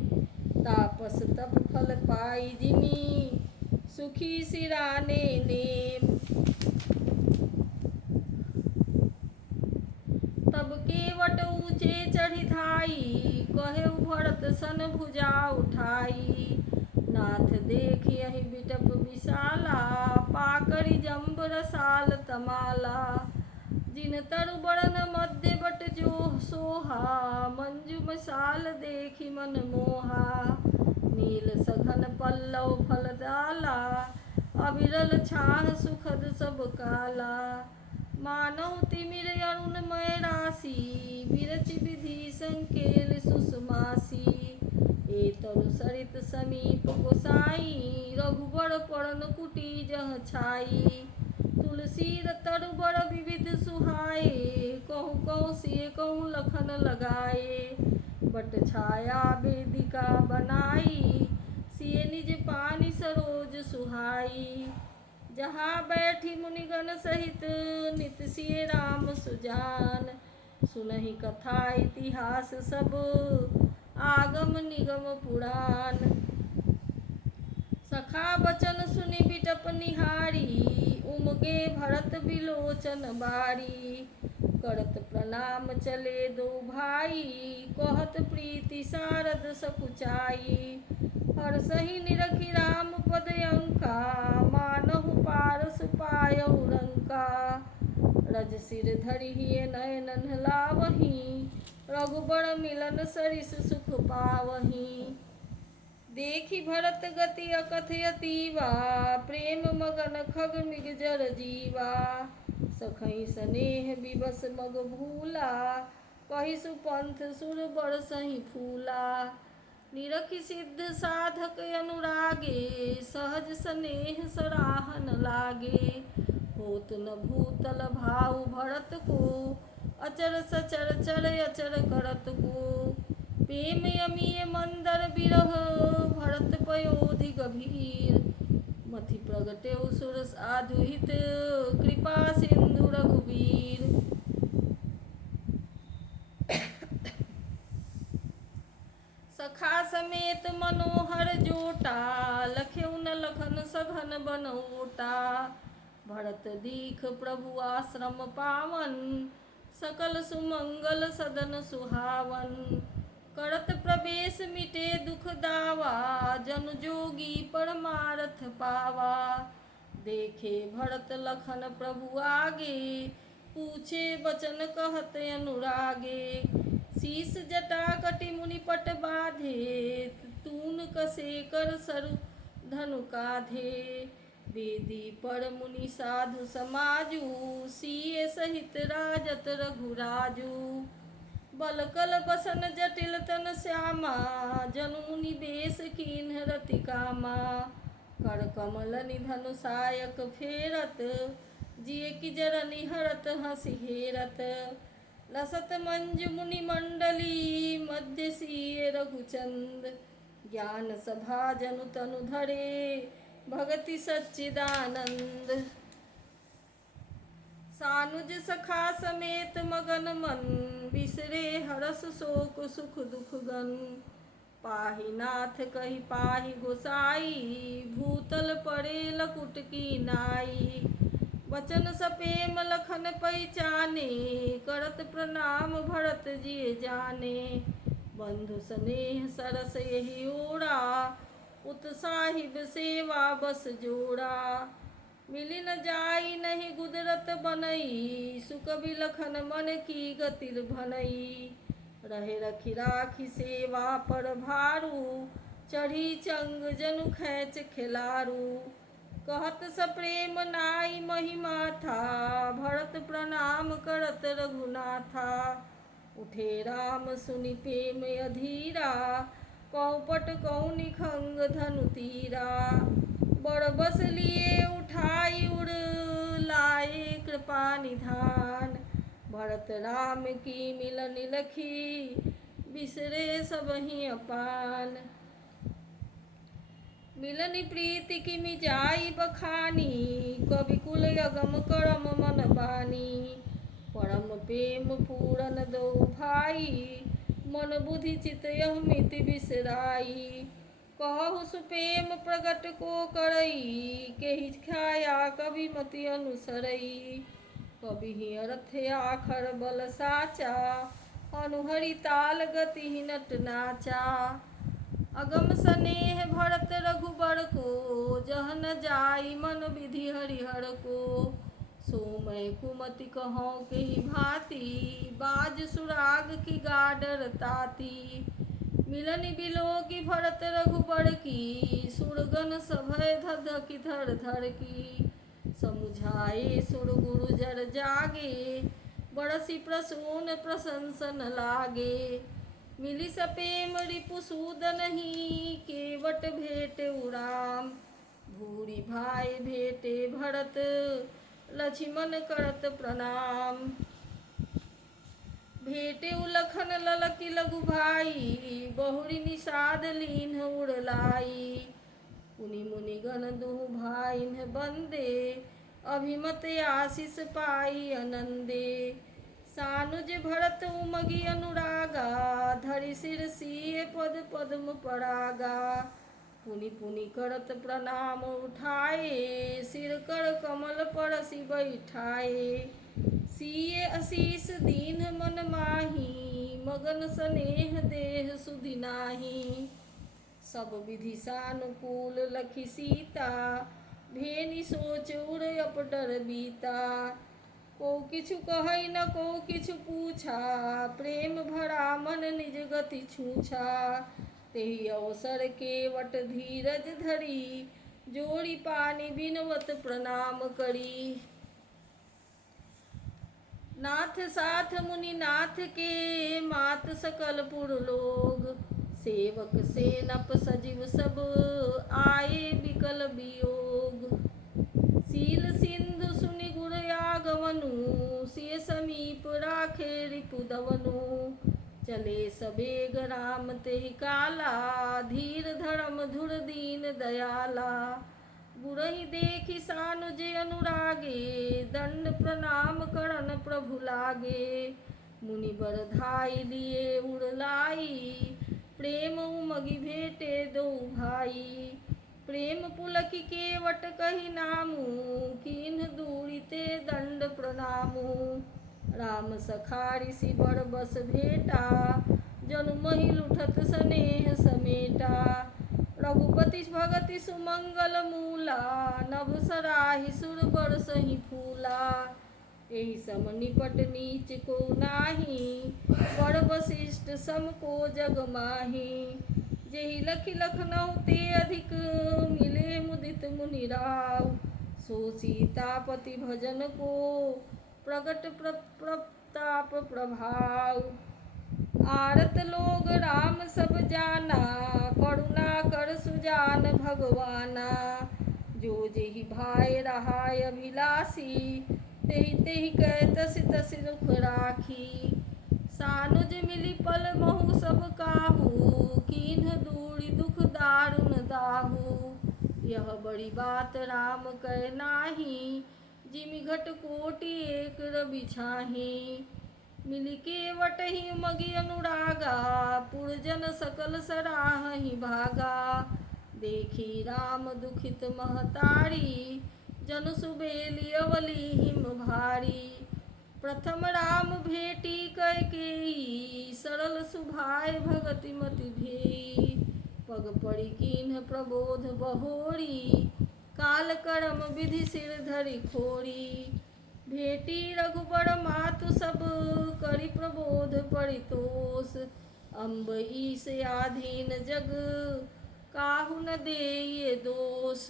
तापस तप फल पाई जिमी सुखी सिराने नेम। तब केवट ऊंचे चढ़ी धाई कहे भरत सन भुजा उठाई। नाथ देखि अहि बिटप विशाला पाकरि जम्ब रसाल तमाला। जिन तरु बरन मध्य बट जो सोहा मंजु मसाल देखि मन मोहा। नील सघन पल्लव फल डाला अविरल छाह सुखद सब काला। मानव तिमिर अरुणमय राशि विरचि विधि संकेल सुषमासी। ए तरु सरित समीप गोसाई रघुबर पड़न कुटी जह छाई। तुलसी तरु बड़ विविध सुहाए कहु कहु सिय कहु लखन लगाए। बट छाया वेदिका बनाई सिय निज पानी सरोज सुहाई। जहाँ बैठी मुनिगण सहित नित सिय राम सुजान। सुनहि कथा इतिहास सब आगम निगम पुराण। सखा बचन सुनि बिटप निहारी उमगे भरत बिलोचन बारी। करत प्रणाम चले दो भाई, कहत प्रीति शारद सकुचाई। हर सही निरखी राम पद अंका, मानहु पारस पायहु रंका। रज सिर धरिहिए नयन लावही, रघुबर मिलन सरिस सुख पावही। देखी भरत गति अकथ अतीवा, प्रेम मगन खग मृग जर जीवा। सखई स्नेह विवश मग भूला, कहि सुपंथ सुर बरसहि फूला। निरखि सिद्ध साधक अनुरागे, सहज स्नेह सराहन लागे। होत न भूतल भाव भरत को, अचर सचर चर अचर करत को। प्रेम अमीय मंदर बिरह, भरत पयोधि गभीर। मथि प्रगटे सुर साधु हित, कृपा सिंधु रघुबीर। सखा समेत मनोहर जोटा, लख्यउ न लखन सघन बनओटा। भरत दीख प्रभु आश्रम पावन, सकल सुमंगल सदन सुहावन। करत प्रवेश मिटे दुख दावा, जन जोगी परमारथ पावा। देखे भरत लखन प्रभु आगे, पूछे बचन कहत अनुरागे। शीस जटा कटि मुनि पट बाधे, तून कसे कर सरु धनु काधे। वेदी पर मुनि साधु समाजु, सिय सहित राजत रघुराजु। बलकल बसन जटिल तन श्यामा, जनु मुनि बेश कीन्ह रति कामा। कर कमल निधनु सायक फेरत, जिय की जरनि हरत हंसी हेरत। लसत मंजु मुनि मंडली, मध्य सिय रघुचंद। ज्ञान सभा जनु तनु धरे, भगति सच्चिदानंद। सानुज सखा समेत मगन मन, बिसरे हरस शोक सुख दुख गन। पाहि नाथ कहि पाहि गोसाई, भूतल पड़े लकुट की नाई। वचन सपेम लखन पहिचाने, करत प्रणाम भरत जिय जाने। बंधु स्नेह सरस यही ओरा, उत्साहिब सेवा बस जोड़ा। मिलि न जाई नहीं गुदरत बनई, सुकबि लखन मन की गतिर भनई। रहे रखी राखी सेवा पर भारू, चढ़ी चंग जनु खैच खिलारू। कहत सप्रेम नाई महिमा था, भरत प्रणाम करत रघुनाथा। उठे राम सुनि प्रेम अधीरा, कौपट कहु निखंग धनु तीरा। बड़ बस लिए उठाई उड़, लाए कृपा निधान। भरत राम की मिलन लखी, बिसरे सबहि अपान। मिलनि प्रीति किमि जाई बखानी, कवि कुल अगम करम मन बानी। परम प्रेम पूरन दो भाई, मन बुद्धि चित यह मिति बिसराई। कहु सुप्रेम प्रगट को करई, केहि छाया कवि मति अनुसरई। कवि अर्थ आखर बल साचा, अनुहरि ताल गति नट नाचा। अगम स्नेह भरत रघुबर को, जह न जाई मन विधि हरिहर को। सोमय कुमति कहौं केहि भांति, बाज सुराग की गाडर ताती। मिलनि बिलोकी भरत रघुबर की, सुरगन सभय धधकि धर धर की। समुझाए सुर गुरु जर जागे, बरसी प्रसून प्रशंसन लागे। मिलि सपेम रिपु सूदनहि, केवट भेटेउ राम। भूरि भाई भेटे भरत, लक्ष्मण करत प्रणाम। भेटेउ लखन ललकी लघु भाई, बहुरि निषाद लीन्ह उड़लाई। पुनि मुनि गण दुहु भाइन बंदे, अभिमत आशीष पाई आनंदे। सानुज भरत उमगी अनुरागा, धरि सिर सिए पद पद्म परागा। पुनि पुनि करत प्रणाम उठाए, सिर कर कमल परसि बैठाए। सिए असीस दीन मन माही, मगन स्नेह देह सुधि नाही। सब विधि सानुकूल लखी सीता, भेनी सोच उड़ अपडर बीता। को किछु कहै न को किछु पूछा, प्रेम भरा मन निज गति छूछा। तेहि अवसर केवट धीरज धरी, जोड़ी पानी बिनवत प्रणाम करी। नाथ साथ मुनि नाथ के, मात सकल पुर लोग। सेवक सेनप सजीव सब, आए बिकल वियोग। सील सिंधु सुनि गुर आगमनु, सिय समीप राखे रिपुदवनु। चले सबेग राम तेहि काला, धीर धर्म धुर दीन दयाला। गुरहि देखि सानुज अनुरागे, दंड प्रणाम करन प्रभु लागे। मुनि बर धाई लिए उड़लाई, प्रेम उमगि भेटे दो भाई। प्रेम पुलकि केवट कहि नामु, कीन्ह दूरि ते दंड प्रणामु। राम सखारि सि बर बस भेटा, जनु महिल उठत स्नेह समेटा। रघुपति भगति सुमंगल मूला, नभ सराहि सुर बरसहि फूला। एहि सम निपट नीच को नाही, बड़ वशिष्ठ सम को जग माही। जेहि लखि लखनऊ ते अधिक, मिले मुदित मुनि राव। सो सीतापति भजन को, प्रगट प्रताप प्रभाव। आरत लोग राम सब जाना, करुणा कर सुजान भगवाना। जो जेहि भाई रहाय अभिलाषी, तेहि तेहि कै तसि तसि रुख राखी। सानुज मिली पल महु सब काहू, कीन्ह दूरि दुख दारुन दाहू। यह बड़ी बात राम कै नाही, जिमि घट कोटि एक रवि छाही। मिली केवटहि उमगि अनुरागा, पुरजन सकल सराहहि भागा। देखी राम दुखित महतारी, जनु सुबेली अवली हिम भारी। प्रथम राम भेटी कैकेयी, सरल सुभाय भगति मति भेई। पग पड़ी कीन्ह प्रबोध बहोरी, काल करम विधि सिर धरि खोरी। भेटी रघुबर मातु सब, करि प्रबोध परितोष। अम्ब ईस आधीन जग, काहू न देइए दोष।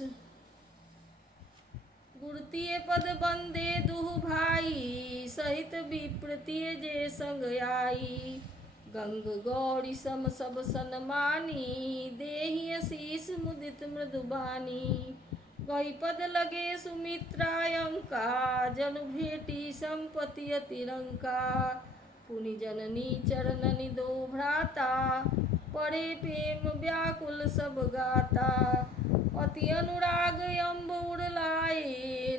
गुरतिय पद बंदे दुहु भाई, सहित विप्र जे संग आई। गंग गौरी सम सब सन्मानी, देहि आशीष मुदित मृदुबानी। गई पद लगे सुमित्रा अंका, जनु भेटी संपत्ति अतिरंका। पुनि जननी चरणनि दो भ्राता, पड़े प्रेम व्याकुल सब गाता। अति अनुराग अम्ब उड़लाए,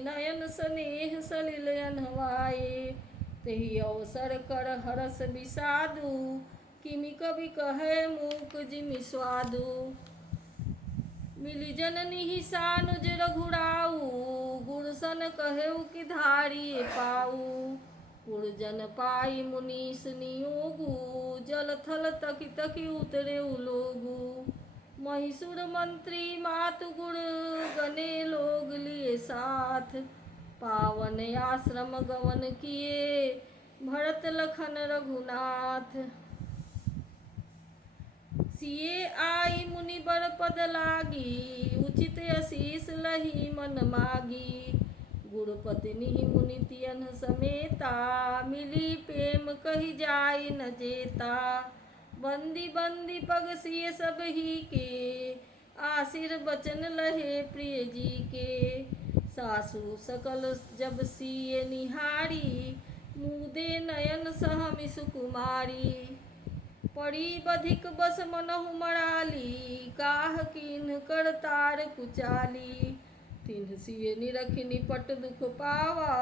नयन स्नेह सलिल अनहवाए। तेहि अवसर कर हरस विषादु, किमि कवि कहे मूक जिमि स्वादु। मिली जननी ही सानुज रघुराऊ, गुर सन कहेउ कि धारिये पाऊ। पुरजन पाई मुनीस नियोगु, जल थल तकि तकि उतरे उलोगु। महिषुर मंत्री मातु गुर, गने लोग लिए साथ। पावन आश्रम गमन किए, भरत लखन रघुनाथ। सिए आई मुनि बर पद लागी, उचित आशीष लही मन मागी। गुरु पत्नी मुनि तियन समेता, मिली प्रेम कहि जाय न जेता। बंदी बंदी पग सिय सब ही के, आशीर बचन लहे प्रिय जी के। सासु सकल जब सिय निहारी, मुदे नयन सहमि सुकुमारी। पड़ी बधिक बस मनहु मराली, काह कीन्ह कर तार कुचाली। तिन्ह सिय निरखि निपट दुख पावा,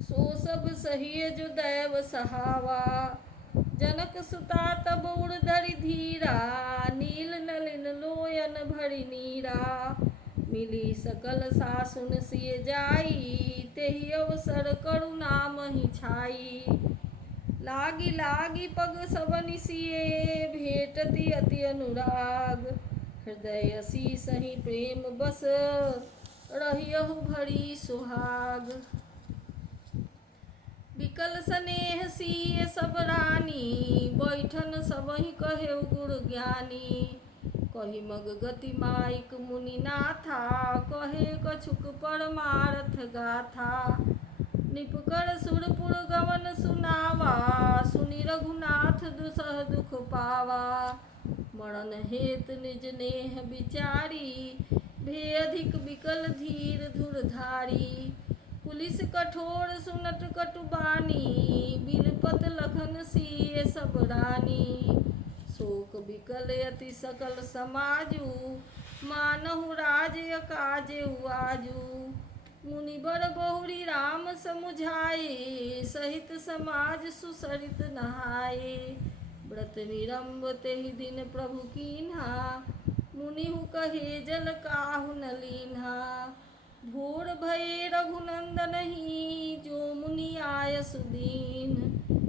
सो सब सहिय जो दैव सहावा। जनक सुता तब उर धरि धीरा, नील नलिन लोयन भरि नीरा। मिली सकल सासुन सिय जाई, तेहि अवसर करुणा महि छाई। लागी लागी पग सबनि सिए, भेटति अति अनुराग। हृदय सही प्रेम बस, रहियहु भरी सुहाग। बिकल स्नेह सिए सब रानी, बैठन सबहि कहेउ गुर ज्ञानी। कही मग गति माइक मुनि नाथा, कहे कछुक परमारथ गाथा। निपकर सुरपुर गवन सुनावा, सुनि रघुनाथ दुसह दुख पावा। मरण हेत निज नेह विचारी, भे अधिक बिकल धीर धुरधारी। पुलिस कठोर सुनत कटु बानी, बिलपत लखन सिए सब रानी। शोक बिकल अति सकल समाजु, मानहु राज अकाजेउ आजु। मुनिबर बहुरी राम समुझाए, सहित समाज सुसरित नहाए। व्रत विरम्भ तेहि दिन प्रभु कीन्हा, मुनिहु कहे जल काहु न लीन्हा। भोर भये रघुनंदनहि, जो मुनि आय सुदीन।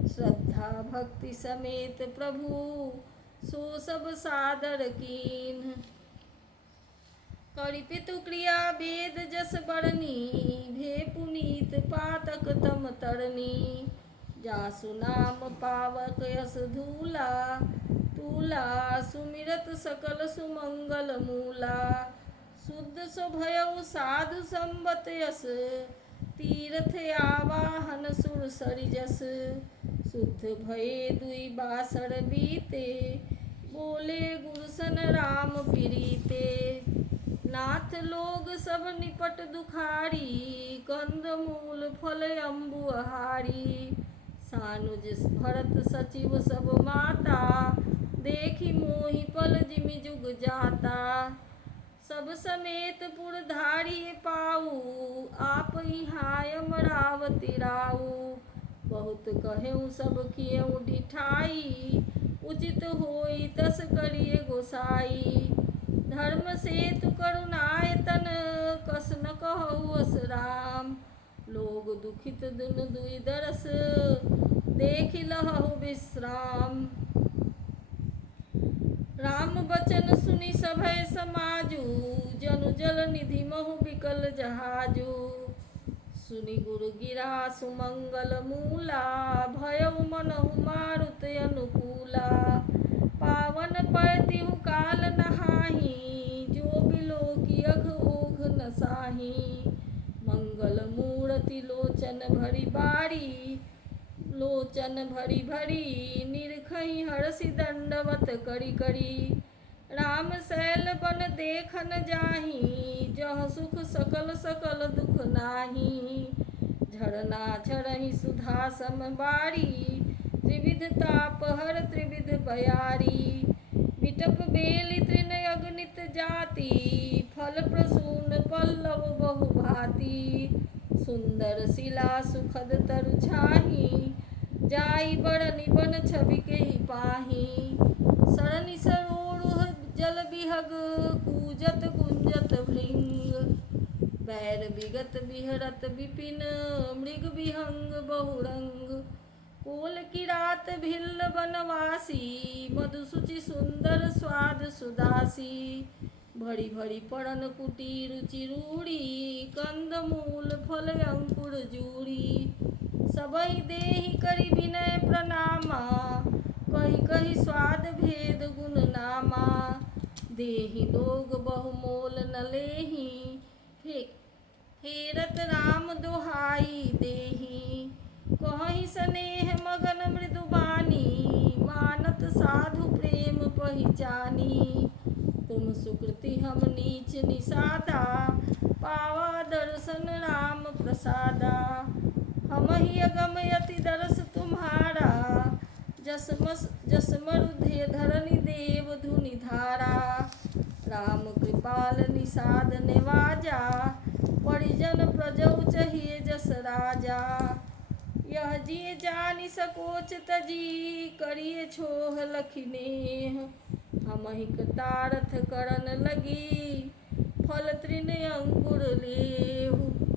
श्रद्धा भक्ति समेत प्रभु, सो सब सादर कीन्ह। करि पितु क्रिया वेद जस बरनी, भे पुनीत पातक तम तरनी। जासु नाम पावक यस धूला, तूला सुमिरत सकल सुमंगल मूला। शुद्ध सो भयउ साधु संबत यस, तीरथ आवाहन सुर सरिजस। शुद्ध भये दुई बासर बीते, बोले गुरसन राम प्रीते। नाथ लोग सब निपट दुखारी, कंद मूल फल अम्बु आहारी। सानुज भरत सचिव सब माता, देखी मोहि पल जिमि जुग जाता। सब समेत पुर धारी पाऊ, आप इहाँ अमरावती राऊ। बहुत कहेउ सब किएउ ढिठाई, उचित होई तस करिए गोसाई। धर्म सेतु करुणायतन, कस न कहु अस राम। लोग दुखित दुन दुई दरस, देखि लहहु विश्राम। राम बचन सुनि सभय समाजु, जनु जल निधि महु बिकल जहाजु। सुनि गुरु गिरा सुमंगल मूला, भयउ मनहु मारुत अनुकूला। पावन पय तिहु काल नहाहि, जो बिलोकी अघ ओघ न साहि। मंगल मूरति लोचन भरि बारी, लोचन भरि भरि निरखहि हरषि दंडवत करि करि। राम शैल बन देखन जाहि, जह सुख सकल सकल दुख नाही। झरना झरहि सुधा सम बारी, त्रिविध ताप हर त्रिविध बयारी। बिटप बेलि तृण अगणित जाति, फल प्रसून पल्लव बहु भांति। सुंदर शिला सुखद तरु छाहि, जाई बरनि बन छवि केहि पाहि। सरनि सरोरुह जल बिहग, कूजत गुंजत भृंग। बैर विगत बिहरत विपिन, मृग विहंग बहुरंग। कोल किरात भिल्ल बनवासी, मधुसूचि सुंदर स्वाद सुदासी। भरी भरी पड़न कुटी रुचि रूढ़ी, कंद मूल फल अंकुर जूरी। सबहि देहि करि विनय प्रणामा, कहि कहि स्वाद भेद गुण नामा। देहि लोग बहु मोल न लेहि, फेरत राम दोहाई देहि। कहहि स्नेह मगन मृदु बानी, मानत साधु प्रेम पहिचानी। तुम सुकृति हम नीच निषादा, पावा दर्शन राम प्रसादा। हमहि अगम यति दरस तुम्हारा, जस मरु धरनि देव धुनि धारा। राम कृपाल निषाद नेवाजा, परिजन प्रजौ चहिए जस राजा। यह जिय जानि सकोच तजी, करिए छोह लखि नेह। हमहि कृतार्थ करन लगी, फल तृण अंकुर लेहु